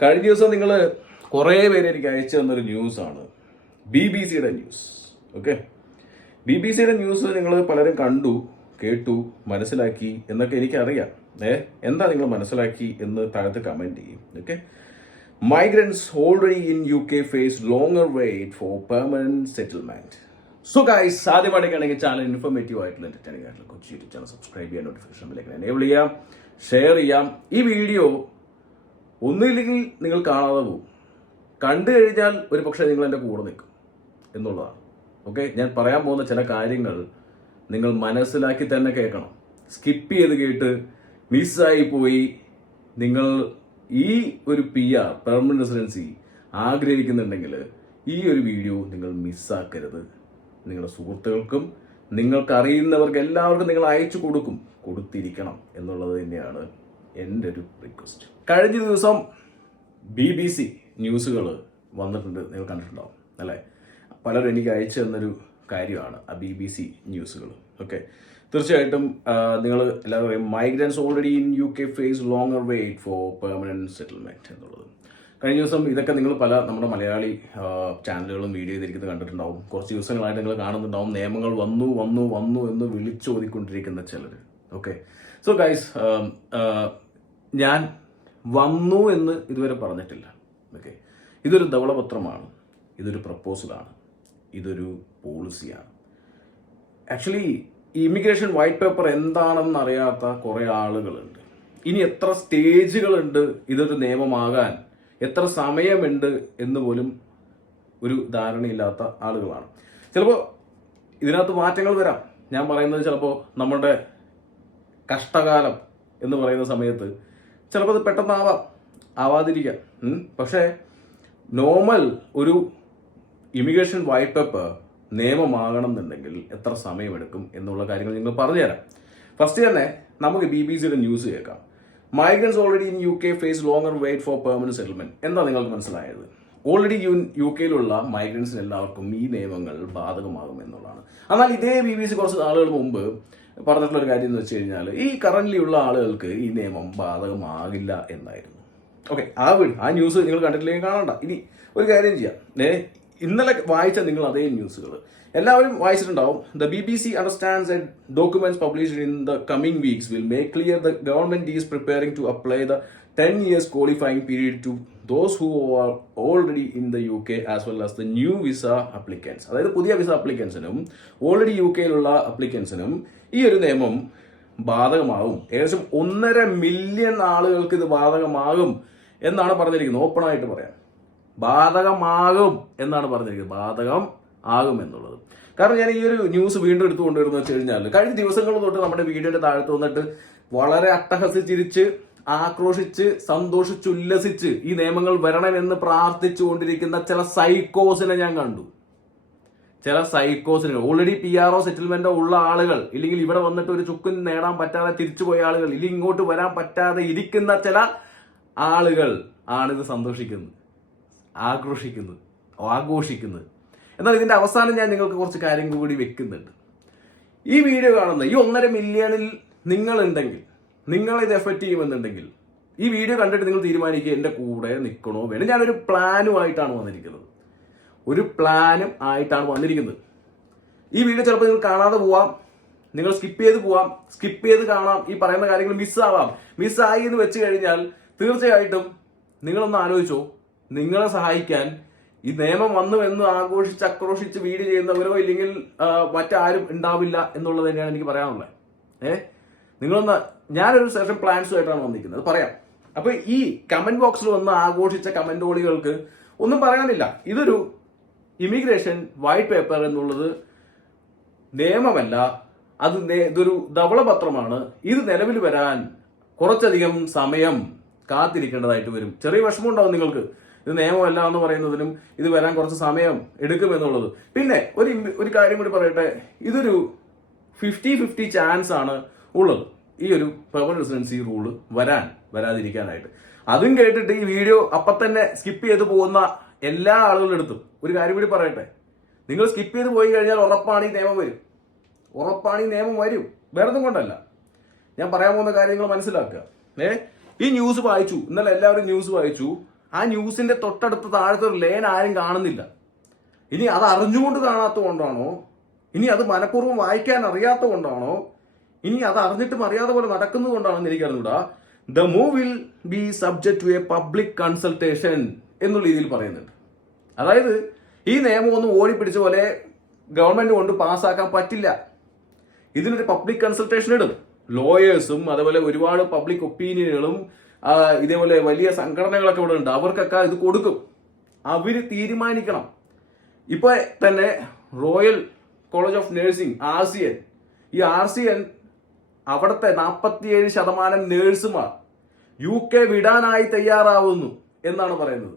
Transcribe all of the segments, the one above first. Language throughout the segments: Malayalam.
കഴിഞ്ഞ ദിവസം നിങ്ങൾ കുറേ പേര് എനിക്ക് അയച്ചു തന്നൊരു ന്യൂസാണ് BBC-യുടെ ന്യൂസ്. ഓക്കെ, BBC-യുടെ ന്യൂസ് നിങ്ങൾ പലരും കണ്ടു, കേട്ടു, മനസ്സിലാക്കി എന്നൊക്കെ എനിക്കറിയാം. എന്താ നിങ്ങൾ മനസ്സിലാക്കി എന്ന് താഴത്ത് കമൻറ്റ് ചെയ്യും. Okay, migrants already in UK face longer wait for permanent settlement. So guys, ആദ്യമായിട്ടാണെങ്കിൽ ചാനൽ ഇൻഫോർമേറ്റീവ് ആയിട്ടുള്ള എന്റർടൈനിങ് ആയിട്ടുള്ള കൊച്ചു യൂട്യൂബ് ചാനൽ സബ്സ്ക്രൈബ് ചെയ്യാൻ, നോട്ടിഫിക്കേഷൻ ബെല്ലൈക്കൺ എനേബിൾ ചെയ്യാം, ഷെയർ ചെയ്യാം. ഈ വീഡിയോ ഒന്നുമില്ലെങ്കിൽ നിങ്ങൾ കാണാതെ പോകും, കണ്ടു കഴിഞ്ഞാൽ ഒരു പക്ഷേ നിങ്ങൾ എൻ്റെ കൂടെ നിൽക്കും എന്നുള്ളതാണ്. ഓക്കെ, ഞാൻ പറയാൻ പോകുന്ന ചില കാര്യങ്ങൾ നിങ്ങൾ മനസ്സിലാക്കി തന്നെ കേൾക്കണം. സ്കിപ്പ് ചെയ്ത് കേട്ട് മിസ്സായി പോയി നിങ്ങൾ ഈ ഒരു PR പെർമനന്റ് റെസിഡൻസി ആഗ്രഹിക്കുന്നുണ്ടെങ്കിൽ ഈ ഒരു വീഡിയോ നിങ്ങൾ മിസ്സാക്കരുത്. നിങ്ങളുടെ സുഹൃത്തുക്കൾക്കും നിങ്ങൾക്കറിയുന്നവർക്ക് എല്ലാവർക്കും നിങ്ങൾ അയച്ചു കൊടുത്തിരിക്കണം എന്നുള്ളത് തന്നെയാണ് എൻ്റെ ഒരു റിക്വസ്റ്റ്. കഴിഞ്ഞ ദിവസം BBC ന്യൂസുകൾ വന്നിട്ടുണ്ട്, നിങ്ങൾ കണ്ടിട്ടുണ്ടാവും അല്ലേ? പലരും എനിക്ക് അയച്ചു തന്നൊരു കാര്യമാണ് ആ BBC ന്യൂസുകൾ. ഓക്കെ, തീർച്ചയായിട്ടും നിങ്ങൾ എല്ലാവരും പറയും migrants already in UK face longer wait for permanent settlement എന്നുള്ളത്. കഴിഞ്ഞ ദിവസം ഇതൊക്കെ നിങ്ങൾ പല നമ്മുടെ മലയാളി ചാനലുകളും വീഡിയോ ചെയ്തിരിക്കുന്നത് കണ്ടിട്ടുണ്ടാവും. കുറച്ച് ദിവസങ്ങളായിട്ട് നിങ്ങൾ കാണുന്നുണ്ടാവും നിയമങ്ങൾ വന്നു വന്നു വന്നു എന്ന് വിളിച്ചോതിക്കൊണ്ടിരിക്കുന്ന ചിലർ. ഓക്കെ, സോ ഗൈസ്, ഞാൻ വന്നു എന്ന് ഇതുവരെ പറഞ്ഞിട്ടില്ല. ഓക്കെ, ഇതൊരു ധവളപത്രമാണ്, ഇതൊരു പ്രപ്പോസലാണ്, ഇതൊരു പോളിസിയാണ്. ആക്ച്വലി ഈ ഇമിഗ്രേഷൻ വൈറ്റ് പേപ്പർ എന്താണെന്ന് അറിയാത്ത കുറേ ആളുകളുണ്ട്. ഇനി എത്ര സ്റ്റേജുകളുണ്ട് ഇതൊരു നിയമമാകാൻ, എത്ര സമയമുണ്ട് എന്ന് പോലും ഒരു ധാരണയില്ലാത്ത ആളുകളാണ്. ചിലപ്പോൾ ഇതിനകത്ത് മാറ്റങ്ങൾ വരാം. ഞാൻ പറയുന്നത് ചിലപ്പോൾ നമ്മുടെ കഷ്ടകാലം എന്ന് പറയുന്ന സമയത്ത് ചിലപ്പോൾ അത് പെട്ടെന്ന് ആവാതിരിക്കാം. പക്ഷേ നോർമൽ ഒരു ഇമിഗ്രേഷൻ വൈറ്റ് പേപ്പർ നിയമമാകണം എന്നുണ്ടെങ്കിൽ എത്ര സമയമെടുക്കും എന്നുള്ള കാര്യങ്ങൾ നിങ്ങൾ പറഞ്ഞുതരാം. ഫസ്റ്റ് തന്നെ നമുക്ക് BBC-യുടെ ന്യൂസ് കേൾക്കാം. Migrants already in UK face longer wait for permanent settlement. എന്താ നിങ്ങൾക്ക് മനസ്സിലായത്? ഓൾറെഡി UKയിലുള്ള മൈഗ്രൻസിന് എല്ലാവർക്കും ഈ നിയമങ്ങൾ ബാധകമാകും എന്നുള്ളതാണ്. എന്നാൽ ഇതേ BBC കുറച്ച് നാളുകൾ മുമ്പ് പറഞ്ഞിട്ടുള്ള ഒരു കാര്യം എന്ന് വെച്ച് കഴിഞ്ഞാൽ ഈ കറന്റ്ലി ഉള്ള ആളുകൾക്ക് ഈ നിയമം ബാധകമാകില്ല എന്നായിരുന്നു. ഓക്കെ, ആ ന്യൂസ് നിങ്ങൾ കണ്ടിട്ടില്ലെങ്കിൽ കാണണ്ട. ഇനി ഒരു കാര്യം ചെയ്യാം, ഇന്നലെ വായിച്ച നിങ്ങൾ അതേ ന്യൂസുകൾ എല്ലാവരും വായിച്ചിട്ടുണ്ടാവും. The BBC understands that documents published in the coming weeks will make clear the government is preparing to apply the 10 years qualifying period to those who are already in the UK as well as the new visa applicants. അതായത് പുതിയ വിസ അപ്ലിക്കൻസിനും ഓൾറെഡി UKയിലുള്ള അപ്ലിക്കൻസിനും ഈ ഒരു നിയമം ബാധകമാകും. ഏകദേശം 1.5 മില്യൺ ആളുകൾക്ക് ഇത് ബാധകമാകും എന്നാണ് പറഞ്ഞിരിക്കുന്നത്. ഓപ്പൺ ആയിട്ട് പറയാം, ബാധകമാകും എന്നാണ് പറഞ്ഞിരിക്കുന്നത്. ബാധകം ആകും എന്നുള്ളത്. കാരണം ഞാൻ ഈ ഒരു ന്യൂസ് വീണ്ടും എടുത്തു കൊണ്ടുവരുന്നത് വെച്ച് കഴിഞ്ഞാൽ കഴിഞ്ഞ ദിവസങ്ങൾ തൊട്ട് നമ്മുടെ വീഡിയോയുടെ താഴത്ത് വന്നിട്ട് വളരെ അട്ടഹസിച്ചിരിച്ച് ആക്രോശിച്ച് സന്തോഷിച്ചുല്ലസിച്ച് ഈ നിയമങ്ങൾ വരണമെന്ന് പ്രാർത്ഥിച്ചുകൊണ്ടിരിക്കുന്ന ചില സൈക്കോസിനെ ഞാൻ കണ്ടു. ചില സൈക്കോസിനെ ഓൾറെഡി PRO സെറ്റിൽമെന്റോ ഉള്ള ആളുകൾ, ഇല്ലെങ്കിൽ ഇവിടെ വന്നിട്ട് ഒരു ചുക്കും നേടാൻ പറ്റാതെ തിരിച്ചുപോയ ആളുകൾ, ഇല്ലെങ്കിൽ ഇങ്ങോട്ട് വരാൻ പറ്റാതെ ഇരിക്കുന്ന ചില ആളുകൾ ആണിത് സന്തോഷിക്കുന്നത്, ആഘോഷിക്കുന്നത്. എന്നാൽ ഇതിന്റെ അവസാനം ഞാൻ നിങ്ങൾക്ക് കുറച്ച് കാര്യങ്ങൾ കൂടി വെക്കുന്നുണ്ട്. ഈ വീഡിയോ കാണുന്ന ഈ 1.5 മില്യണിൽ നിങ്ങളുണ്ടെങ്കിൽ, നിങ്ങളിത് എഫക്റ്റ് ചെയ്യുമെന്നുണ്ടെങ്കിൽ ഈ വീഡിയോ കണ്ടിട്ട് നിങ്ങൾ തീരുമാനിക്കുക എൻ്റെ കൂടെ നിൽക്കണോ വേണം. ഞാനൊരു പ്ലാനുമായിട്ടാണ് വന്നിരിക്കുന്നത്. ഈ വീഡിയോ ചിലപ്പോൾ നിങ്ങൾ കാണാതെ പോവാം, നിങ്ങൾ സ്കിപ്പ് ചെയ്ത് കാണാം. ഈ പറയുന്ന കാര്യങ്ങൾ മിസ്സായി എന്ന് വെച്ച് കഴിഞ്ഞാൽ തീർച്ചയായിട്ടും നിങ്ങളൊന്ന് ആലോചിച്ചോ, നിങ്ങളെ സഹായിക്കാൻ ഈ നിയമം വന്നു എന്ന് ആക്രോശിച്ച് വീഡിയോ ചെയ്യുന്നവരോ ഇല്ലെങ്കിൽ മറ്റാരും ഉണ്ടാവില്ല എന്നുള്ളത് തന്നെയാണ് എനിക്ക് പറയാനുള്ളത്. ഞാനൊരു സെഷൻ പ്ലാൻസുമായിട്ടാണ് വന്നിരിക്കുന്നത്, പറയാം. അപ്പൊ ഈ കമന്റ് ബോക്സിൽ വന്ന് ആഘോഷിച്ച കമന്റോളികൾക്ക് ഒന്നും പറയാനില്ല. ഇതൊരു ഇമിഗ്രേഷൻ വൈറ്റ് പേപ്പർ എന്നുള്ളത് നിയമമല്ല, ഇതൊരു ധവളപത്രമാണ്. ഇത് നിലവിൽ വരാൻ കുറച്ചധികം സമയം കാത്തിരിക്കേണ്ടതായിട്ട് വരും. ചെറിയ വിഷമം ഉണ്ടാവും നിങ്ങൾക്ക്, ഇത് നിയമമല്ല എന്ന് പറയുന്നതിനും ഇത് വരാൻ കുറച്ച് സമയം എടുക്കുമെന്നുള്ളത്. പിന്നെ ഒരു കാര്യം കൂടി പറയട്ടെ, ഇതൊരു 50-50 ചാൻസ് ആണ് ഉള്ളത് ഈ ഒരു പെർമനന്റ് റെസിഡൻസി റൂള് വരാതിരിക്കാനായിട്ട്. അതും കേട്ടിട്ട് ഈ വീഡിയോ അപ്പം തന്നെ സ്കിപ്പ് ചെയ്ത് പോകുന്ന എല്ലാ ആളുകളുടെ അടുത്തും ഒരു കാര്യം കൂടി പറയട്ടെ, നിങ്ങൾ സ്കിപ്പ് ചെയ്ത് പോയി കഴിഞ്ഞാൽ ഉറപ്പാണ് ഈ നിയമം വരും. വേറെ ഒന്നും കൊണ്ടല്ല, ഞാൻ പറയാൻ പോകുന്ന കാര്യങ്ങൾ മനസ്സിലാക്കുക. ഈ ന്യൂസ് വായിച്ചു, ഇന്നലെ എല്ലാവരും ന്യൂസ് വായിച്ചു. ആ ന്യൂസിന്റെ തൊട്ടടുത്ത താഴത്തെ ഒരു ലേൻ ആരും കാണുന്നില്ല. ഇനി അത് അറിഞ്ഞുകൊണ്ട് കാണാത്തത് കൊണ്ടാണോ, ഇനി അത് മനഃപൂർവ്വം വായിക്കാൻ അറിയാത്തത് കൊണ്ടാണോ, ഇനി അത് അറിഞ്ഞിട്ടും അറിയാതെ പോലെ നടക്കുന്നത് കൊണ്ടാണെന്ന് എനിക്കറിഞ്ഞൂടാ. The move will be subject to a public consultation എന്നുള്ള രീതിയിൽ പറയുന്നുണ്ട്. അതായത് ഈ നിയമമൊന്നും ഓടിപ്പിടിച്ച പോലെ ഗവൺമെന്റ് കൊണ്ട് പാസ്സാക്കാൻ പറ്റില്ല. ഇതിനൊരു പബ്ലിക് കൺസൾട്ടേഷൻ ഇടും. ലോയേഴ്സും അതുപോലെ ഒരുപാട് പബ്ലിക് ഒപ്പീനിയനുകളും ഇതേപോലെ വലിയ സംഘടനകളൊക്കെ ഇവിടെ ഉണ്ട്. അവർക്കൊക്കെ ഇത് കൊടുക്കും. അവര് തീരുമാനിക്കണം. ഇപ്പൊ തന്നെ royal college of nursing RCN, ഈ RCN അവിടുത്തെ 47% നേഴ്സുമാർ UK വിടാനായി തയ്യാറാവുന്നു എന്നാണ് പറയുന്നത്.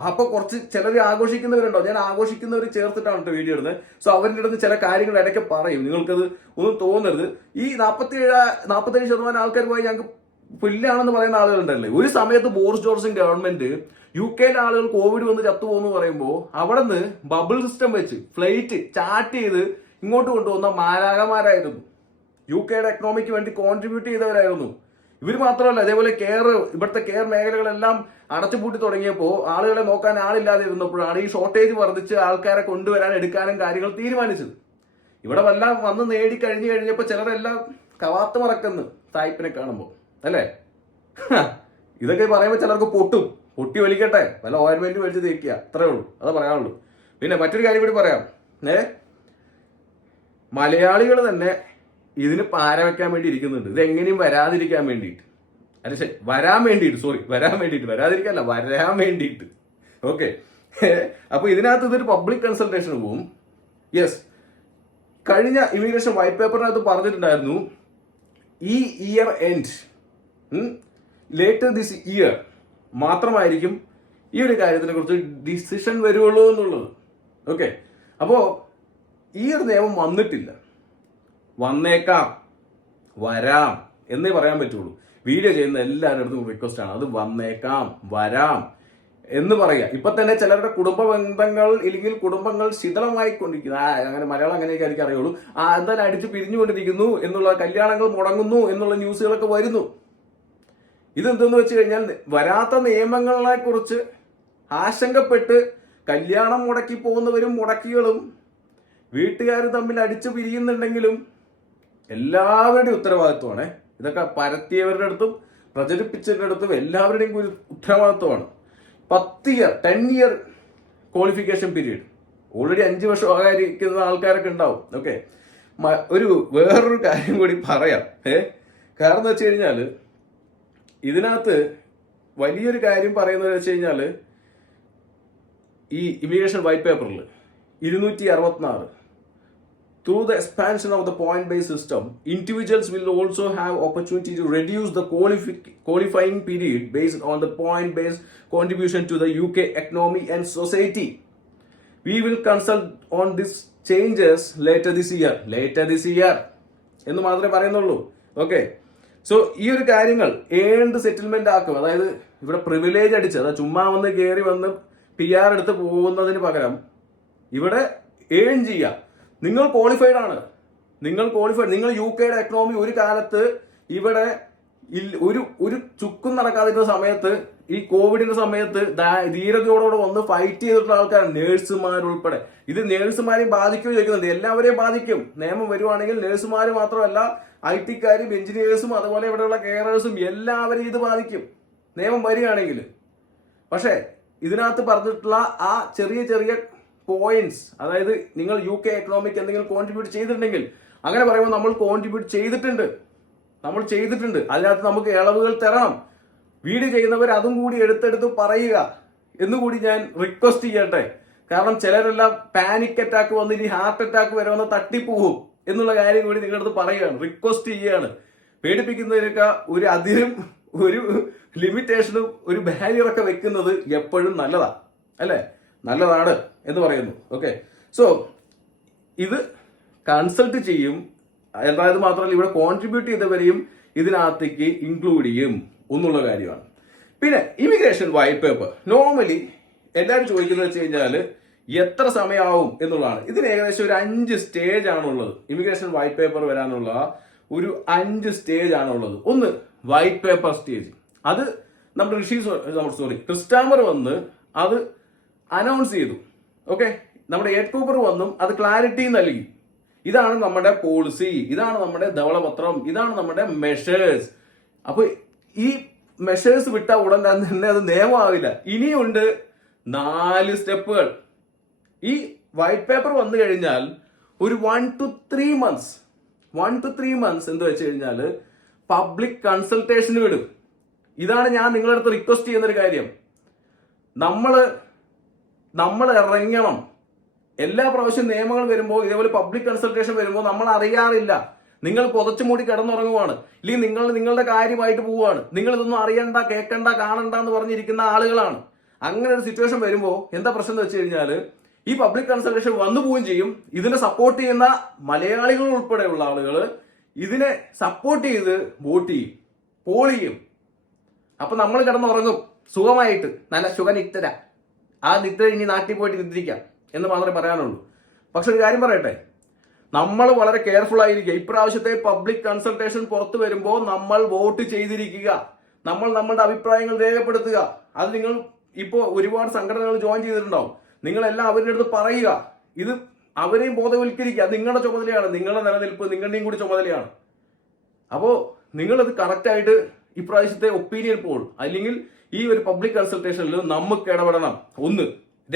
അപ്പൊ കുറച്ച് ചിലർ ആഘോഷിക്കുന്നവരുണ്ടോ, ഞാൻ ആഘോഷിക്കുന്നവർ ചേർത്തിട്ടാണ് വീഡിയോ ഇടുന്നത്. സോ അവരുടെ അടുത്ത് ചില കാര്യങ്ങൾ ഇടയ്ക്ക് പറയും, നിങ്ങൾക്കത് ഒന്നും തോന്നരുത്. ഈ 47% ആൾക്കാർ പോയി ഞങ്ങൾക്ക് പുല്ലാണെന്ന് പറയുന്ന ആളുകളുണ്ടല്ലേ. ഒരു സമയത്ത് ബോറിസ് ജോൺസൺ ഗവൺമെന്റ് UK ആളുകൾ കോവിഡ് വന്ന് ചത്തുപോകുന്നു പറയുമ്പോൾ അവിടെ നിന്ന് ബബിൾ സിസ്റ്റം വെച്ച് ഫ്ലൈറ്റ് ചാർട്ട് ചെയ്ത് ഇങ്ങോട്ട് കൊണ്ടുവന്ന മാലാകമാരായിരുന്നു. UK എക്കണോമിക്ക് വേണ്ടി കോൺട്രിബ്യൂട്ട് ചെയ്തവരായിരുന്നു. ഇവർ മാത്രമല്ല, അതേപോലെ ഇവിടുത്തെ കെയർ മേഖലകളെല്ലാം അടച്ചുപൂട്ടി തുടങ്ങിയപ്പോൾ ആളുകളെ നോക്കാൻ ആളില്ലാതെ ഇരുന്നപ്പോഴാണ് ഈ ഷോർട്ടേജ് വർദ്ധിച്ച് ആൾക്കാരെ കൊണ്ടുവരാൻ എടുക്കാനും കാര്യങ്ങൾ തീരുമാനിച്ചത്. ഇവിടെ വന്ന് കഴിഞ്ഞപ്പോൾ ചിലരെല്ലാം കവാത്ത് മറക്കുന്നു തായ്പിനെ കാണുമ്പോൾ, അല്ലേ? ഇതൊക്കെ പറയുമ്പോൾ ചിലർക്ക് പൊട്ടി വലിക്കട്ടെ, വല്ല ഓയിൽമെന്റ് മേടിച്ച് തേക്കുക, അത്രേ ഉള്ളൂ, അത് പറയാനുള്ളൂ. പിന്നെ മറ്റൊരു കാര്യം കൂടി പറയാം. മലയാളികൾ തന്നെ ഇതിന് പാര വെക്കാൻ വേണ്ടി ഇരിക്കുന്നുണ്ട്. ഇതെങ്ങനെയും വരാതിരിക്കാൻ വേണ്ടിയിട്ട്, വരാൻ വേണ്ടിയിട്ട്. ഓക്കെ, അപ്പൊ ഇതിനകത്ത് ഇതൊരു പബ്ലിക് കൺസൾട്ടേഷൻ പോവും. യെസ്, കഴിഞ്ഞ ഇമിഗ്രേഷൻ വൈറ്റ് പേപ്പറിനകത്ത് പറഞ്ഞിട്ടുണ്ടായിരുന്നു ഈ year end later this year മാത്രമായിരിക്കും ഈ ഒരു കാര്യത്തിനെ കുറിച്ച് ഡിസിഷൻ വരുള്ളൂ എന്നുള്ളത്. ഓക്കെ, അപ്പോ ഈ ഒരു നിയമം വന്നിട്ടില്ല, വന്നേക്കാം, വരാം എന്നേ പറയാൻ പറ്റുള്ളൂ. വീഡിയോ ചെയ്യുന്ന എല്ലാവരുടെ അടുത്തും റിക്വസ്റ്റ് ആണ്, അത് വന്നേക്കാം, വരാം എന്ന് പറയുക. ഇപ്പൊ തന്നെ ചിലരുടെ കുടുംബ ബന്ധങ്ങൾ ഇല്ലെങ്കിൽ കുടുംബങ്ങൾ ശിഥിലമായിക്കൊണ്ടിരിക്കുന്നു. അങ്ങനെ മലയാളം അങ്ങനെയൊക്കെ എനിക്ക് അറിയുള്ളൂ. എന്തായാലും അടിച്ച് പിരിഞ്ഞുകൊണ്ടിരിക്കുന്നു എന്നുള്ള, കല്യാണങ്ങൾ മുടങ്ങുന്നു എന്നുള്ള ന്യൂസുകളൊക്കെ വരുന്നു. ഇതെന്തെന്ന് വെച്ച് കഴിഞ്ഞാൽ വരാത്ത നിയമങ്ങളെ കുറിച്ച് ആശങ്കപ്പെട്ട് കല്യാണം മുടക്കി പോകുന്നവരും മുടക്കികളും വീട്ടുകാർ തമ്മിൽ അടിച്ചു പിരിയുന്നുണ്ടെങ്കിലും എല്ലാവരുടെയും ഉത്തരവാദിത്വമാണ്. ഇതൊക്കെ പരത്തിയവരുടെ അടുത്തും പ്രചരിപ്പിച്ചവരുടെ അടുത്തും എല്ലാവരുടെയും ഉത്തരവാദിത്വമാണ്. 10 ഇയർ ക്വാളിഫിക്കേഷൻ പീരീഡ്, ഓൾറെഡി 5 വർഷം ആയിരിക്കുന്ന ആൾക്കാരൊക്കെ ഉണ്ടാവും. ഓക്കെ, വേറൊരു കാര്യം കൂടി പറയാം. കാരണം എന്ന് വെച്ച് കഴിഞ്ഞാൽ ഇതിനകത്ത് വലിയൊരു കാര്യം പറയുന്നത് വെച്ച് കഴിഞ്ഞാൽ ഈ ഇമിഗ്രേഷൻ വൈറ്റ് പേപ്പറിൽ 266 through the expansion of the point-based system, individuals will also have opportunity to reduce the qualifying period based on the point-based contribution to the UK economy and society. We will consult on these changes later this year എന്ന് മാത്രമേ പറയുന്നുള്ളൂ. ഓക്കെ, സോ ഈ ഒരു കാര്യങ്ങൾ ഏണ്ട് സെറ്റിൽമെന്റ് ആക്കും. അതായത് ഇവിടെ പ്രിവിലേജ് അടിച്ച്, അതായത് ചുമ്മാ വന്ന് കയറി വന്ന് PR എടുത്ത് പോകുന്നതിന് പകരം ഇവിടെ ഏൺ ചെയ്യാം. നിങ്ങൾ ക്വാളിഫൈഡ് ആണ്, നിങ്ങൾ UK എക്കണോമി ഒരു കാലത്ത് ഇവിടെ ഒരു ചുക്കും നടക്കാതിരുന്ന സമയത്ത്, ഈ കോവിഡിന്റെ സമയത്ത് ധീരതയോടെ വന്ന് ഫൈറ്റ് ചെയ്തിട്ടുള്ള ആൾക്കാരാണ് നേഴ്സുമാരുൾപ്പെടെ. ഇത് നേഴ്സുമാരെയും ബാധിക്കുമെന്ന് ചോദിക്കുന്നുണ്ട്. എല്ലാവരെയും ബാധിക്കും. നിയമം വരുവാണെങ്കിൽ നേഴ്സുമാർ മാത്രമല്ല, IT-ക്കാരും എഞ്ചിനീയേഴ്സും അതുപോലെ ഇവിടെയുള്ള കെയറേഴ്സും എല്ലാവരെയും ഇത് ബാധിക്കും നിയമം വരികയാണെങ്കിൽ. പക്ഷേ ഇതിനകത്ത് പറഞ്ഞിട്ടുള്ള ആ ചെറിയ പോയിന്റ്സ്, അതായത് നിങ്ങൾ UK എക്കണോമിക്ക് എന്തെങ്കിലും കോൺട്രിബ്യൂട്ട് ചെയ്തിട്ടുണ്ടെങ്കിൽ, അങ്ങനെ പറയുമ്പോൾ നമ്മൾ കോൺട്രിബ്യൂട്ട് ചെയ്തിട്ടുണ്ട്, അതിനകത്ത് നമുക്ക് ഇളവുകൾ തരണം. വീഡിയോ ചെയ്യുന്നവർ അതും കൂടി എടുത്തെടുത്ത് പറയുക എന്നുകൂടി ഞാൻ റിക്വസ്റ്റ് ചെയ്യട്ടെ. കാരണം ചിലരെല്ലാം പാനിക് അറ്റാക്ക് വന്ന് ഇനി ഹാർട്ട് അറ്റാക്ക് വരെ വന്ന് തട്ടിപ്പോകും എന്നുള്ള കാര്യം കൂടി നിങ്ങളുടെ അടുത്ത് പറയുകയാണ്, റിക്വസ്റ്റ് ചെയ്യുകയാണ്. പേടിപ്പിക്കുന്നതിനൊക്കെ ഒരു അതിരും ഒരു ലിമിറ്റേഷനും ഒരു ബാരിയറൊക്കെ വെക്കുന്നത് എപ്പോഴും നല്ലതാണ്, അല്ലേ? നല്ലതാണ് എന്ന് പറയുന്നു. ഓക്കെ, സോ ഇത് കൺസൾട്ട് ചെയ്യും. അതായത് മാത്രമല്ല, ഇവിടെ കോൺട്രിബ്യൂട്ട് ചെയ്തവരെയും ഇതിനകത്തേക്ക് ഇൻക്ലൂഡ് ചെയ്യും എന്നുള്ള കാര്യമാണ്. പിന്നെ ഇമിഗ്രേഷൻ വൈറ്റ് പേപ്പർ നോർമലി എല്ലാവരും ചോദിക്കുന്നത് വെച്ച് കഴിഞ്ഞാൽ എത്ര സമയമാവും എന്നുള്ളതാണ്. ഇതിന് ഏകദേശം ഒരു 5 സ്റ്റേജ് ആണുള്ളത്. ഇമിഗ്രേഷൻ വൈറ്റ് പേപ്പർ വരാനുള്ള ഒരു 5 സ്റ്റേജ് ആണുള്ളത്. ഒന്ന് വൈറ്റ് പേപ്പർ സ്റ്റേജ്, അത് നമ്മുടെ ക്രിസ്റ്റാമർ വന്ന് അത് അനൗൺസ് ചെയ്തു. ഓക്കെ, നമ്മുടെ എഡ് കൂപ്പർ വന്നും അത് ക്ലാരിറ്റി നൽകി. ഇതാണ് നമ്മുടെ പോളിസി, ഇതാണ് നമ്മുടെ ധവളപത്രം, ഇതാണ് നമ്മുടെ മെഷേഴ്സ്. അപ്പൊ ഈ മെഷേഴ്സ് വിട്ട ഉടൻ തന്നെ അത് നിയമമാവില്ല. ഇനിയുണ്ട് 4 സ്റ്റെപ്പുകൾ. ഈ വൈറ്റ് പേപ്പർ വന്നു കഴിഞ്ഞാൽ ഒരു 1 to 3 months എന്ന് വെച്ച് കഴിഞ്ഞാൽ പബ്ലിക് കൺസൾട്ടേഷന് വിടും. ഇതാണ് ഞാൻ നിങ്ങളുടെ അടുത്ത് റിക്വസ്റ്റ് ചെയ്യുന്നൊരു കാര്യം. നമ്മൾ ഇറങ്ങണം. എല്ലാ പ്രാവശ്യം നിയമങ്ങൾ വരുമ്പോൾ, ഇതേപോലെ പബ്ലിക് കൺസൾട്ടേഷൻ വരുമ്പോൾ നമ്മൾ അറിയാറില്ല. നിങ്ങൾ പുതച്ചു മൂടി കിടന്നുറങ്ങുവാണ്, ഇല്ലെങ്കിൽ നിങ്ങളുടെ കാര്യമായിട്ട് പോവുകയാണ്. നിങ്ങൾ ഇതൊന്നും അറിയണ്ട, കേൾക്കണ്ട, കാണണ്ട എന്ന് പറഞ്ഞിരിക്കുന്ന ആളുകളാണ്. അങ്ങനെ ഒരു സിറ്റുവേഷൻ വരുമ്പോൾ എന്താ പ്രശ്നം എന്ന് വെച്ച് കഴിഞ്ഞാൽ ഈ പബ്ലിക് കൺസൾട്ടേഷൻ വന്നു പോവുകയും ചെയ്യും. ഇതിനെ സപ്പോർട്ട് ചെയ്യുന്ന മലയാളികൾ ഉൾപ്പെടെയുള്ള ആളുകൾ ഇതിനെ സപ്പോർട്ട് ചെയ്ത് വോട്ട് ചെയ്യും, പോൾ ചെയ്യും. അപ്പൊ നമ്മൾ കിടന്നുറങ്ങും സുഖമായിട്ട്, നല്ല സുഖനിദ്ര. ആ നിദ്ര ഇനി നാട്ടിൽ പോയിട്ട് നിദ്രിക്കാം എന്ന് മാത്രമേ പറയാനുള്ളൂ. പക്ഷെ ഒരു കാര്യം പറയട്ടെ, നമ്മൾ വളരെ കെയർഫുൾ ആയിരിക്കുക. ഇപ്രാവശ്യത്തെ പബ്ലിക് കൺസൾട്ടേഷൻ പുറത്തു വരുമ്പോൾ നമ്മൾ വോട്ട് ചെയ്തിരിക്കുക. നമ്മളുടെ അഭിപ്രായങ്ങൾ രേഖപ്പെടുത്തുക. അത് നിങ്ങൾ ഇപ്പോൾ ഒരുപാട് സംഘടനകൾ ജോയിൻ ചെയ്തിട്ടുണ്ടാവും. നിങ്ങളെല്ലാം അവരുടെ അടുത്ത് പറയുക. ഇത് അവരെയും ബോധവൽക്കരിക്കുക. നിങ്ങളുടെ ചുമതലയാണ്, നിങ്ങളുടെ നിലനിൽപ്പ് നിങ്ങളുടെയും കൂടി ചുമതലയാണ്. അപ്പോൾ നിങ്ങളത് കറക്റ്റായിട്ട് ഇപ്രാവശ്യത്തെ ഒപ്പീനിയൻ പോൾ അല്ലെങ്കിൽ ഈ ഒരു പബ്ലിക് കൺസൾട്ടേഷനിൽ നമുക്ക് ഇടപെടണം. 1.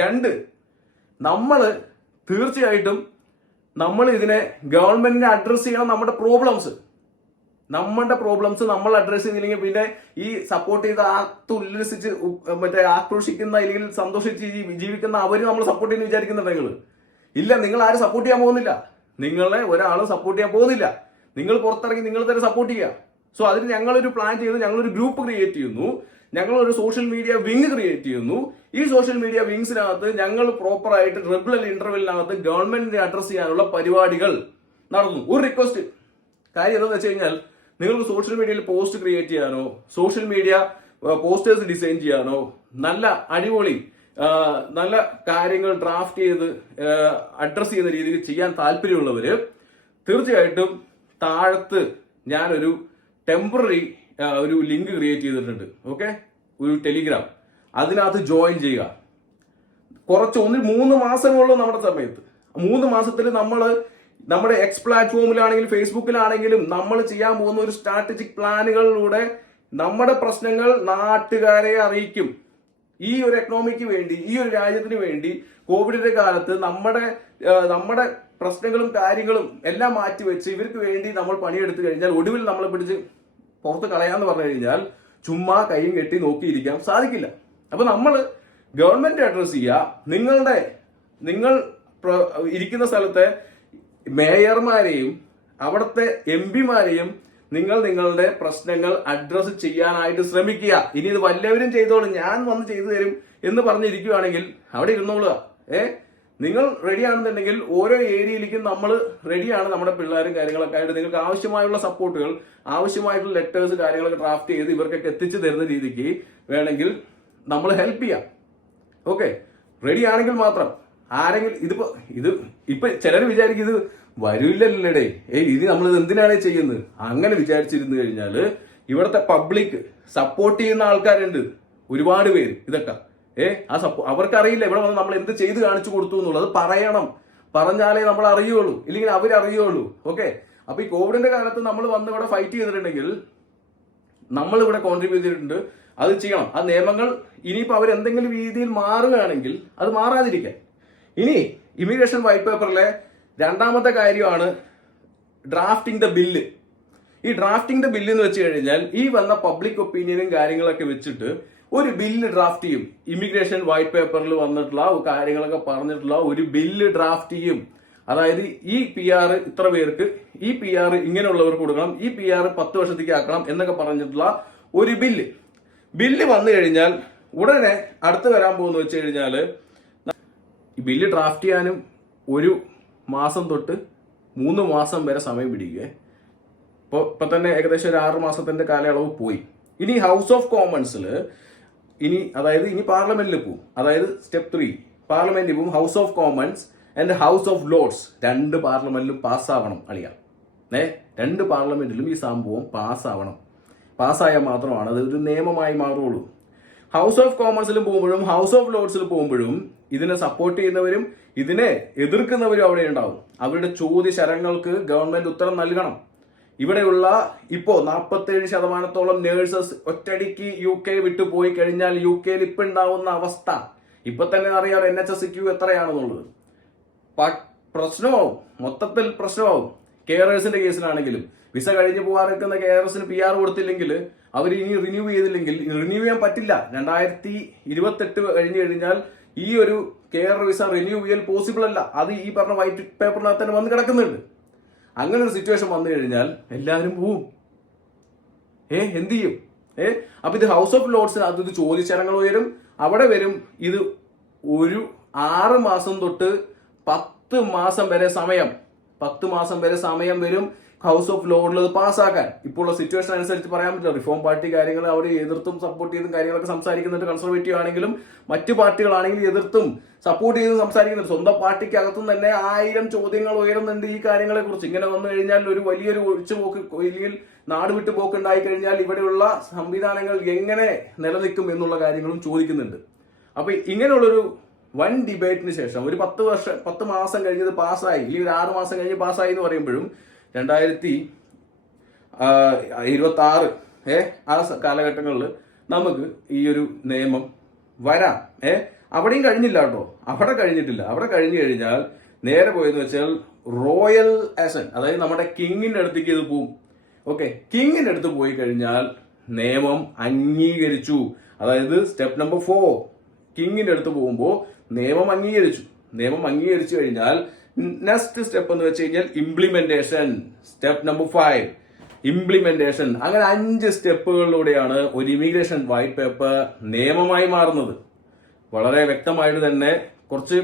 2, നമ്മൾ തീർച്ചയായിട്ടും ഇതിനെ ഗവൺമെന്റിനെ അഡ്രസ് ചെയ്യണം. നമ്മുടെ പ്രോബ്ലംസ് നമ്മൾ അഡ്രസ് ചെയ്തില്ലെങ്കിൽ പിന്നെ ഈ സപ്പോർട്ട് ചെയ്ത് ഉല്ലസിച്ച് ആക്രോശിക്കുന്ന അല്ലെങ്കിൽ സന്തോഷിച്ച് ജീവിക്കുന്ന അവര് നമ്മൾ സപ്പോർട്ട് ചെയ്യുന്ന വിചാരിക്കുന്നുണ്ടെങ്കിൽ ഇല്ല, നിങ്ങൾ ആരും സപ്പോർട്ട് ചെയ്യാൻ പോകുന്നില്ല. നിങ്ങളെ ഒരാളും സപ്പോർട്ട് ചെയ്യാൻ പോകുന്നില്ല. നിങ്ങൾ പുറത്തിറങ്ങി നിങ്ങൾ തന്നെ സപ്പോർട്ട് ചെയ്യുക. സോ അതിന് ഞങ്ങളൊരു പ്ലാൻ ചെയ്ത് ഞങ്ങളൊരു ഗ്രൂപ്പ് ക്രിയേറ്റ് ചെയ്യുന്നു. ഞങ്ങളൊരു സോഷ്യൽ മീഡിയ വിങ് ക്രിയേറ്റ് ചെയ്യുന്നു. ഈ സോഷ്യൽ മീഡിയ വിങ്സിനകത്ത് ഞങ്ങൾ പ്രോപ്പറായിട്ട് റെഗുലർ ഇന്റർവെല്ലിനകത്ത് ഗവൺമെന്റിനെ അഡ്രസ് ചെയ്യാനുള്ള പരിപാടികൾ നടന്നു. ഒരു റിക്വസ്റ്റ് കാര്യം എന്താണെന്ന് വെച്ച് കഴിഞ്ഞാൽ, നിങ്ങൾക്ക് സോഷ്യൽ മീഡിയയിൽ പോസ്റ്റ് ക്രിയേറ്റ് ചെയ്യാനോ സോഷ്യൽ മീഡിയ പോസ്റ്റേഴ്സ് ഡിസൈൻ ചെയ്യാനോ നല്ല അടിപൊളി നല്ല കാര്യങ്ങൾ ഡ്രാഫ്റ്റ് ചെയ്ത് അഡ്രസ് ചെയ്യുന്ന രീതിയിൽ ചെയ്യാൻ താല്പര്യമുള്ളവര് തീർച്ചയായിട്ടും താഴത്ത് ഞാനൊരു ടെമ്പററി ഒരു ലിങ്ക് ക്രിയേറ്റ് ചെയ്തിട്ടുണ്ട്. ഓക്കെ, ഒരു ടെലിഗ്രാം, അതിനകത്ത് ജോയിൻ ചെയ്യുക. കുറച്ച് 3 മാസമുള്ളൂ നമ്മുടെ സമയത്ത്. 3 മാസത്തിൽ നമ്മുടെ എക്സ് പ്ലാറ്റ്ഫോമിലാണെങ്കിലും ഫേസ്ബുക്കിലാണെങ്കിലും നമ്മൾ ചെയ്യാൻ പോകുന്ന ഒരു സ്ട്രാറ്റജിക് പ്ലാനുകളിലൂടെ നമ്മുടെ പ്രശ്നങ്ങൾ നാട്ടുകാരെ അറിയിക്കും. ഈ ഒരു എക്കണോമിക്ക് വേണ്ടി, ഈ ഒരു രാജ്യത്തിന് വേണ്ടി കോവിഡിന്റെ കാലത്ത് നമ്മുടെ പ്രശ്നങ്ങളും കാര്യങ്ങളും എല്ലാം മാറ്റിവെച്ച് ഇവർക്ക് വേണ്ടി നമ്മൾ പണിയെടുത്തു കഴിഞ്ഞാൽ ഒടുവിൽ നമ്മളെ പിടിച്ച് പുറത്ത് കളയാന്ന് പറഞ്ഞു കഴിഞ്ഞാൽ ചുമ്മാ കൈയും കെട്ടി നോക്കിയിരിക്കാൻ സാധിക്കില്ല. അപ്പൊ നമ്മൾ ഗവൺമെന്റ് അഡ്രസ് ചെയ്യുക. നിങ്ങൾ ഇരിക്കുന്ന സ്ഥലത്തെ മേയർമാരെയും അവിടുത്തെ എംപിമാരെയും നിങ്ങളുടെ പ്രശ്നങ്ങൾ അഡ്രസ് ചെയ്യാനായിട്ട് ശ്രമിക്കുക. ഇനി ഇത് വല്ലവരും ചെയ്തോളും, ഞാൻ വന്ന് ചെയ്തു തരും എന്ന് പറഞ്ഞിരിക്കുകയാണെങ്കിൽ അവിടെ ഇരുന്നോളുക. നിങ്ങൾ റെഡിയാണെന്നുണ്ടെങ്കിൽ ഓരോ ഏരിയയിലേക്കും നമ്മൾ റെഡിയാണ്. നമ്മുടെ പിള്ളേരും കാര്യങ്ങളൊക്കെ ആയിട്ട് നിങ്ങൾക്ക് ആവശ്യമായുള്ള സപ്പോർട്ടുകൾ, ആവശ്യമായിട്ടുള്ള ലെറ്റേഴ്സ് കാര്യങ്ങളൊക്കെ ഡ്രാഫ്റ്റ് ചെയ്ത് ഇവർക്കൊക്കെ എത്തിച്ചു തരുന്ന രീതിക്ക് വേണമെങ്കിൽ നമ്മൾ ഹെൽപ്പ് ചെയ്യാം. ഓക്കെ, റെഡി ആണെങ്കിൽ മാത്രം. ആരെങ്കിലും ഇപ്പൊ ചിലർ വിചാരിക്കും ഇത് വരില്ലല്ലേ, ഇത് നമ്മളിത് എന്തിനാണ് ചെയ്യുന്നത്, അങ്ങനെ വിചാരിച്ചിരുന്നു കഴിഞ്ഞാല് ഇവിടുത്തെ പബ്ലിക് സപ്പോർട്ട് ചെയ്യുന്ന ആൾക്കാരുണ്ട് ഒരുപാട് പേര്. ഇതൊക്കെ അവർക്കറിയില്ല ഇവിടെ വന്ന് നമ്മൾ എന്ത് ചെയ്ത് കാണിച്ചു കൊടുത്തു എന്നുള്ളത്. പറഞ്ഞാലേ നമ്മൾ അറിയുള്ളൂ, ഇല്ലെങ്കിൽ അവരറിയുള്ളൂ. ഓക്കെ, അപ്പൊ ഈ കോവിഡിന്റെ കാലത്ത് നമ്മൾ വന്ന് ഇവിടെ ഫൈറ്റ് ചെയ്തിട്ടുണ്ടെങ്കിൽ നമ്മൾ ഇവിടെ കോൺട്രിബ്യൂട്ട് ചെയ്തിട്ടുണ്ട്. അത് ചെയ്യണം. ആ നിയമങ്ങൾ ഇനിയിപ്പോൾ അവരെന്തെങ്കിലും രീതിയിൽ മാറുകയാണെങ്കിൽ അത് മാറാതിരിക്കാൻ. ഇനി ഇമിഗ്രേഷൻ വൈറ്റ് പേപ്പറിലെ 2ാമത്തെ കാര്യമാണ് ഡ്രാഫ്റ്റിംഗ് ദ ബില്ല്. ഈ ഡ്രാഫ്റ്റിംഗ് ദ ബില്ല് എന്ന് വെച്ച് കഴിഞ്ഞാൽ ഈ വന്ന പബ്ലിക് ഒപ്പീനിയനും കാര്യങ്ങളൊക്കെ വെച്ചിട്ട് ഒരു ബില്ല് ഡ്രാഫ്റ്റ് ചെയ്യും. ഇമിഗ്രേഷൻ വൈറ്റ് പേപ്പറിൽ വന്നിട്ടുള്ള കാര്യങ്ങളൊക്കെ പറഞ്ഞിട്ടുള്ള ഒരു ബില്ല് ഡ്രാഫ്റ്റ് ചെയ്യും. അതായത് ഈ PR ഇത്ര പേർക്ക്, ഈ PR ഇങ്ങനെയുള്ളവർക്ക് കൊടുക്കണം, ഈ PR 10 വർഷത്തേക്ക് ആക്കണം എന്നൊക്കെ പറഞ്ഞിട്ടുള്ള ഒരു ബില്ല് വന്നു കഴിഞ്ഞാൽ ഉടനെ അടുത്ത് വരാൻ പോകുന്ന വെച്ച് കഴിഞ്ഞാല് ഈ ബില്ല് ഡ്രാഫ്റ്റ് ചെയ്യാനും 1 മാസം തൊട്ട് 3 മാസം വരെ സമയം പിടിക്കുക. ഇപ്പൊ തന്നെ ഏകദേശം ഒരു 6 മാസത്തിന്റെ കാലയളവ് പോയി. ഇനി ഹൗസ് ഓഫ് കോമൺസിൽ ഇനി പാർലമെന്റിൽ പോകും. അതായത് സ്റ്റെപ്പ് 3 പാർലമെന്റിൽ പോകും. House of Commons and house of Lord's 2 പാർലമെന്റിലും പാസ്സാവണം. 2 പാർലമെന്റിലും ഈ സംഭവം പാസ്സാവണം. പാസ്സായാൽ മാത്രമാണ് അത് ഒരു നിയമമായി മാറുള്ളൂ. ഹൗസ് ഓഫ് കോമൺസിലും പോകുമ്പോഴും ഹൗസ് ഓഫ് ലോർഡ്സിൽ പോകുമ്പോഴും ഇതിനെ സപ്പോർട്ട് ചെയ്യുന്നവരും ഇതിനെ എതിർക്കുന്നവരും അവിടെ ഉണ്ടാവും. അവരുടെ ചോദ്യശരങ്ങൾക്ക് ഗവൺമെന്റ് ഉത്തരം നൽകണം. ഇവിടെയുള്ള ഇപ്പോ 47% നേഴ്സസ് ഒറ്റയടിക്ക് UK വിട്ടു പോയി കഴിഞ്ഞാൽ UK ഇപ്പൊ ഉണ്ടാവുന്ന അവസ്ഥ ഇപ്പൊ തന്നെ അറിയാം NHSQ എത്രയാണെന്നുള്ളത്. പ്രശ്നമാവും, മൊത്തത്തിൽ പ്രശ്നമാവും. കെയറേഴ്സിന്റെ കേസിലാണെങ്കിലും വിസ കഴിഞ്ഞ് പോകാൻ നിൽക്കുന്ന കെയറേഴ്സിന് PR കൊടുത്തില്ലെങ്കിൽ അവർ ഇനി റിന്യൂ ചെയ്തില്ലെങ്കിൽ റിന്യൂ ചെയ്യാൻ പറ്റില്ല. 2028 കഴിഞ്ഞു കഴിഞ്ഞാൽ ഈ ഒരു കെയർ വിസ റിന്യൂ ചെയ്യൽ പോസിബിൾ അല്ല. അത് ഈ പറഞ്ഞ വൈറ്റ് പേപ്പറിനകത്ത് തന്നെ വന്ന് കിടക്കുന്നുണ്ട്. അങ്ങനെ ഒരു സിറ്റുവേഷൻ വന്നു കഴിഞ്ഞാൽ എല്ലാവരും പോവും. എന്ത് ചെയ്യും? അപ്പൊ ഇത് ഹൗസ് ഓഫ് ലോർഡ്സിന് അത് ചോദ്യശരങ്ങൾ ഉയരും. അവിടെ വരും ഇത് ഒരു 6 മാസം തൊട്ട് 10 മാസം വരെ സമയം 10 മാസം വരെ സമയം വരും ഹൗസ് ഓഫ് ലോർഡിൽ അത് പാസ്സാക്കാൻ. ഇപ്പോഴുള്ള സിറ്റുവേഷൻ അനുസരിച്ച് പറയാൻ പറ്റില്ല. റിഫോം പാർട്ടി കാര്യങ്ങൾ അവർ എതിർത്തും സപ്പോർട്ട് ചെയ്തും കാര്യങ്ങളൊക്കെ സംസാരിക്കുന്നുണ്ട്. കൺസർവേറ്റീവ് ആണെങ്കിലും മറ്റു പാർട്ടികളാണെങ്കിലും എതിർത്തും സപ്പോർട്ട് ചെയ്തും സംസാരിക്കുന്നുണ്ട്. സ്വന്തം പാർട്ടിക്കകത്തും തന്നെ 1000 ചോദ്യങ്ങൾ ഉയരുന്നുണ്ട് ഈ കാര്യങ്ങളെ കുറിച്ച്. ഇങ്ങനെ വന്നു കഴിഞ്ഞാൽ ഒരു വലിയൊരു ഒഴിച്ചുപോക്ക് അല്ലെങ്കിൽ നാട് വിട്ടു പോക്കുണ്ടായി കഴിഞ്ഞാൽ ഇവിടെയുള്ള സംവിധാനങ്ങൾ എങ്ങനെ നിലനിൽക്കും എന്നുള്ള കാര്യങ്ങളും ചോദിക്കുന്നുണ്ട്. അപ്പൊ ഇങ്ങനെയുള്ളൊരു വൻ ഡിബേറ്റിന് ശേഷം ഒരു 10 മാസം കഴിഞ്ഞത് പാസ്സായി, അല്ലെങ്കിൽ 6 മാസം കഴിഞ്ഞ് പാസ്സായി എന്ന് പറയുമ്പോഴും 2026 ആ കാലഘട്ടങ്ങളിൽ നമുക്ക് ഈ ഒരു നിയമം വരാം. അവിടെയും കഴിഞ്ഞില്ല കേട്ടോ, അവിടെ കഴിഞ്ഞിട്ടില്ല. അവിടെ കഴിഞ്ഞു കഴിഞ്ഞാൽ നേരെ പോയെന്ന് വെച്ചാൽ റോയൽ അസന്റ്, അതായത് നമ്മുടെ കിങ്ങിന്റെ അടുത്തേക്ക് ഇത് പോവും. ഓക്കെ, കിങ്ങിന്റെ അടുത്ത് പോയി കഴിഞ്ഞാൽ നിയമം അംഗീകരിച്ചു. അതായത് സ്റ്റെപ്പ് നമ്പർ 4 കിങ്ങിന്റെ അടുത്ത് പോകുമ്പോൾ നിയമം അംഗീകരിച്ചു കഴിഞ്ഞാൽ നെക്സ്റ്റ് സ്റ്റെപ്പ് എന്ന് വെച്ച് കഴിഞ്ഞാൽ ഇംപ്ലിമെന്റേഷൻ. Step number 5 implementation. അങ്ങനെ 5 സ്റ്റെപ്പുകളിലൂടെയാണ് ഒരു ഇമിഗ്രേഷൻ വൈറ്റ് പേപ്പർ നിയമമായി മാറുന്നത്. വളരെ വ്യക്തമായിട്ട് തന്നെ കുറച്ച്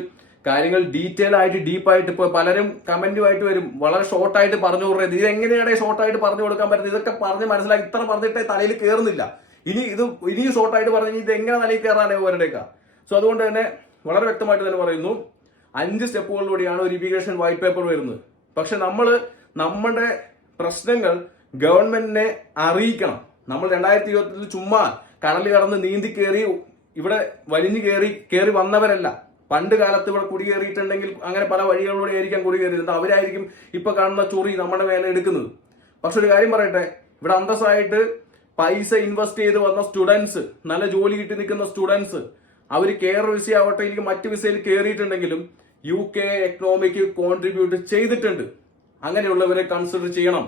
കാര്യങ്ങൾ ഡീറ്റെയിൽ ആയിട്ട് ഡീപ്പായിട്ട് ഇപ്പൊ പലരും കമന്റുമായിട്ട് വരും, വളരെ ഷോർട്ടായിട്ട് പറഞ്ഞു കൊടുക്കുന്നത്. ഇത് എങ്ങനെയാണ് ഷോർട്ടായിട്ട് പറഞ്ഞു കൊടുക്കാൻ പറ്റുന്നത്? ഇതൊക്കെ പറഞ്ഞ് മനസ്സിലാക്കി ഇത്ര പറഞ്ഞിട്ടേ തലയിൽ കയറുന്നില്ല. ഇനിയും ഷോർട്ടായിട്ട് പറഞ്ഞു ഇത് എങ്ങനെ തലയിൽ കയറാനേ അവരുടെയൊക്കെ. സോ അതുകൊണ്ട് തന്നെ വളരെ വ്യക്തമായിട്ട് തന്നെ പറയുന്നു 5 സ്റ്റെപ്പുകളിലൂടെയാണ് ഒരു ഇമിഗ്രേഷൻ വൈറ്റ് പേപ്പർ വരുന്നത്. പക്ഷെ നമ്മുടെ പ്രശ്നങ്ങൾ ഗവൺമെന്റിനെ അറിയിക്കണം. നമ്മൾ 2020 ചുമ്മാ കടൽ കടന്ന് നീന്തി കയറി ഇവിടെ വലിഞ്ഞു കയറി വന്നവരല്ല. പണ്ട് കാലത്ത് ഇവിടെ കുടിയേറിയിട്ടുണ്ടെങ്കിൽ അങ്ങനെ പല വഴികളിലൂടെ ആയിരിക്കാം കുടിയേറിയത്. അവരായിരിക്കും ഇപ്പൊ കാണുന്ന ചൊറി നമ്മുടെ മേലെ എടുക്കുന്നത്. പക്ഷെ ഒരു കാര്യം പറയട്ടെ, ഇവിടെ അന്തസ്സായിട്ട് പൈസ ഇൻവെസ്റ്റ് ചെയ്ത് വന്ന സ്റ്റുഡൻസ്, നല്ല ജോലി കിട്ടി നിൽക്കുന്ന സ്റ്റുഡൻസ്, അവർ കെയർ വിസ ആവട്ടെ അല്ലെങ്കിൽ മറ്റു വിസയിൽ കയറിയിട്ടുണ്ടെങ്കിലും UK എക്കണോമിക്ക് കോൺട്രിബ്യൂട്ട് ചെയ്തിട്ടുണ്ട്. അങ്ങനെയുള്ളവരെ കൺസിഡർ ചെയ്യണം.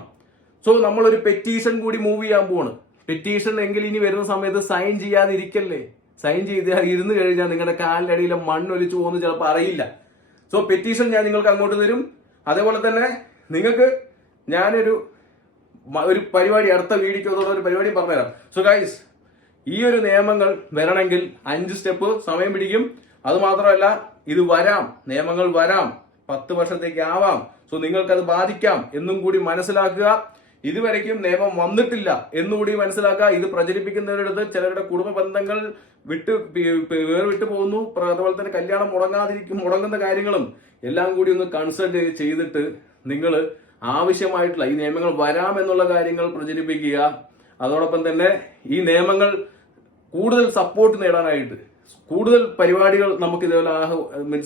സോ നമ്മളൊരു പെറ്റീഷൻ കൂടി മൂവ് ചെയ്യാൻ പോവാണ്. പെറ്റീഷൻ എങ്കിൽ ഇനി വരുന്ന സമയത്ത് സൈൻ ചെയ്യാതെ ഇരിക്കല്ലേ. സൈൻ ചെയ്ത് ഇരുന്ന് കഴിഞ്ഞാൽ നിങ്ങളുടെ കാലിന്റെ അടിയിലെ മണ്ണൊലിച്ചു പോകുന്നു ചിലപ്പോൾ അറിയില്ല. സോ പെറ്റീഷൻ ഞാൻ നിങ്ങൾക്ക് അങ്ങോട്ട് തരും. അതേപോലെ തന്നെ നിങ്ങൾക്ക് ഞാനൊരു പരിപാടി അടുത്ത വീഡിയോക്കോടുള്ള ഒരു പരിപാടി പറഞ്ഞുതരാം. സോ ഗൈസ്, ഈ ഒരു നിയമങ്ങൾ വരണമെങ്കിൽ 5 സ്റ്റെപ്പ് സമയം പിടിക്കും. അത് മാത്രമല്ല ഇത് വരാം, നിയമങ്ങൾ വരാം, 10 വർഷത്തേക്ക് ആവാം. സോ നിങ്ങൾക്കത് ബാധിക്കാം എന്നും കൂടി മനസ്സിലാക്കുക. ഇതുവരെയ്ക്കും നിയമം വന്നിട്ടില്ല എന്നുകൂടി മനസ്സിലാക്കുക. ഇത് പ്രചരിപ്പിക്കുന്നവരുടെ ചിലരുടെ കുടുംബ ബന്ധങ്ങൾ വേർവിട്ടു പോകുന്നു. അതുപോലെ തന്നെ കല്യാണം മുടങ്ങുന്ന കാര്യങ്ങളും എല്ലാം കൂടി ഒന്ന് കൺസൾട്ട് ചെയ്തിട്ട് നിങ്ങൾ ആവശ്യമായിട്ടുള്ള ഈ നിയമങ്ങൾ വരാമെന്നുള്ള കാര്യങ്ങൾ പ്രചരിപ്പിക്കുക. അതോടൊപ്പം തന്നെ ഈ നിയമങ്ങൾ കൂടുതൽ സപ്പോർട്ട് നേടാനായിട്ട് കൂടുതൽ പരിപാടികൾ നമുക്ക് ഇതേപോലെ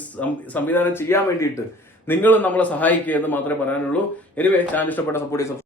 സംവിധാനം ചെയ്യാൻ വേണ്ടിയിട്ട് നിങ്ങൾ നമ്മളെ സഹായിക്കുക എന്ന് മാത്രമേ പറയാനുള്ളൂ. എനിവേ, ചാനൽ ഇഷ്ടപ്പെട്ട സപ്പോർട്ട്